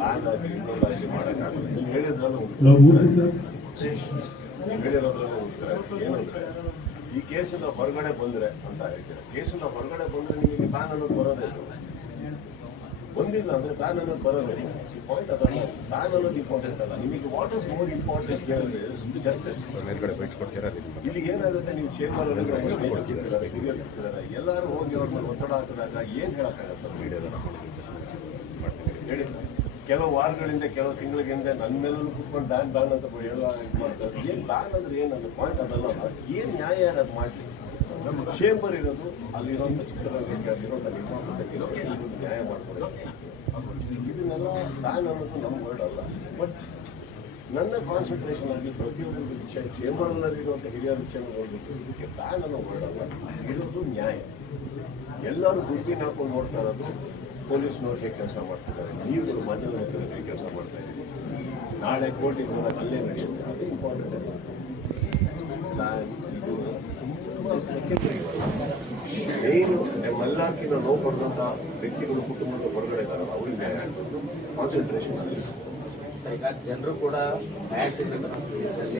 Plan ಆಗಿ ಇನ್ನೊಂದಾಗಿ ಮಾಡೋಕ್ಕಾಗಲ್ಲ. ನೀವು ಹೇಳಿದ್ರಲ್ಲೂ ಏನಂದ್ರೆ ಈ ಕೇಸಿಂದ ಹೊರಗಡೆ ಬಂದ್ರೆ ಅಂತ ಹೇಳ್ತೀರಾ. ಕೇಸಿಂದ ಹೊರಗಡೆ ಬಂದ್ರೆ ನಿಮಗೆ ಪ್ಲಾನ್ ಅನ್ನೋದು ಬರೋದೇ ಇಲ್ಲ. ಬಂದಿಲ್ಲ ಅಂದ್ರೆ ಪ್ಲಾನ್ ಅನ್ನೋದು ಬರೋದೇ ಇಲ್ಲ. ಪಾಯಿಂಟ್ ಅದಲ್ಲ, ಪ್ಲಾನ್ ಅನ್ನೋದು ಇಂಪಾರ್ಟೆಂಟ್ ಅಲ್ಲ. ನಿಮಗೆ what is more important here is justice. ಇಲ್ಲಿ ಏನಾಗುತ್ತೆ, ನೀವು ಚೇಂಬರ್ ಎಲ್ಲರೂ ಹೋಗಿ ಅವ್ರ ಮೇಲೆ ಒತ್ತಡ ಹಾಕಿದಾಗ ಏನು ಹೇಳಕ್ಕಾಗತ್ತೆ ಹೇಳಿ. ಕೆಲವು ವಾರಗಳಿಂದ ಕೆಲವು ತಿಂಗಳಿಂದ ನನ್ನ ಮೇಲೂ ಕುತ್ಕೊಂಡು ಬ್ಯಾನ್ ಅಂತ ಹೇಳೋ ಇದು ಮಾಡ್ತಾರೆ. ಏನು ಬ್ಯಾನ್ ಅಂದ್ರೆ ಏನಂತ ಪಾಯಿಂಟ್ ಅದಲ್ಲ. ಏನು ನ್ಯಾಯ ಅದು ಮಾಡಲಿ. ಚೇಂಬರ್ ಇರೋದು ಅಲ್ಲಿರೋಂಥ ಚಿತ್ರರಂಗಕ್ಕೆ ಅಲ್ಲಿರೋಂಥ ನಿರ್ಮಾಪಕರಿಗೆ ನ್ಯಾಯ ಮಾಡ್ಕೊಡೋದು. ಇದನ್ನೆಲ್ಲ ಬ್ಯಾನ್ ಅನ್ನೋದು ನಮ್ಮ ವರ್ಡ್ ಅಲ್ಲ. ಬಟ್ ನನ್ನ ಕಾನ್ಸಂಟ್ರೇಷನ್ ಆಗಿ ಪ್ರತಿಯೊಬ್ಬರಿಗೂ ಚೇಂಬರ್ನಲ್ಲಿರುವಂಥ ಹಿರಿಯ ವಿಷಯಗಳು ಹೋಗ್ಬೇಕು. ಇದಕ್ಕೆ ಬ್ಯಾನ್ ಅನ್ನೋ ವರ್ಡ್ ಅಲ್ಲ, ಇರೋದು ನ್ಯಾಯ. ಎಲ್ಲರೂ ದುಡ್ಡಿನ ಹಾಕೊಂಡು ನೋಡ್ತಾ ಇರೋದು ಪೊಲೀಸ್ನವ್ರಿಗೆ ಕೆಲಸ ಮಾಡ್ತಿದ್ದಾರೆ, ನೀವುಗಳು ಮಾಧ್ಯಮಕ್ಕೆ ಕೆಲಸ ಮಾಡ್ತಾ ಇದ್ದೀವಿ. ನಾಳೆ ಕೋರ್ಟಿಗೆ ಹೋದಾಗ ಅಲ್ಲೇ ನಡೆಯುತ್ತೆ. ಅದು ಇಂಪಾರ್ಟೆಂಟ್. ಇದು ತುಂಬ ಸೆಕೆಂಡರಿ. ಮೇನು ನಮ್ಮೆಲ್ಲಕ್ಕಿಂತ ನೋವು ಪಡೆದಂಥ ವ್ಯಕ್ತಿಗಳು ಕುಟುಂಬದ ಹೊರಗಡೆ ಇದ್ದಾರಲ್ಲ, ಅವ್ರಿಗೆ ನ್ಯಾಯ ಆಗ್ಬೋದು. ಕಾನ್ಸಂಟ್ರೇಷನ್ ಅಲ್ಲಿ ಜನರು ಕೂಡ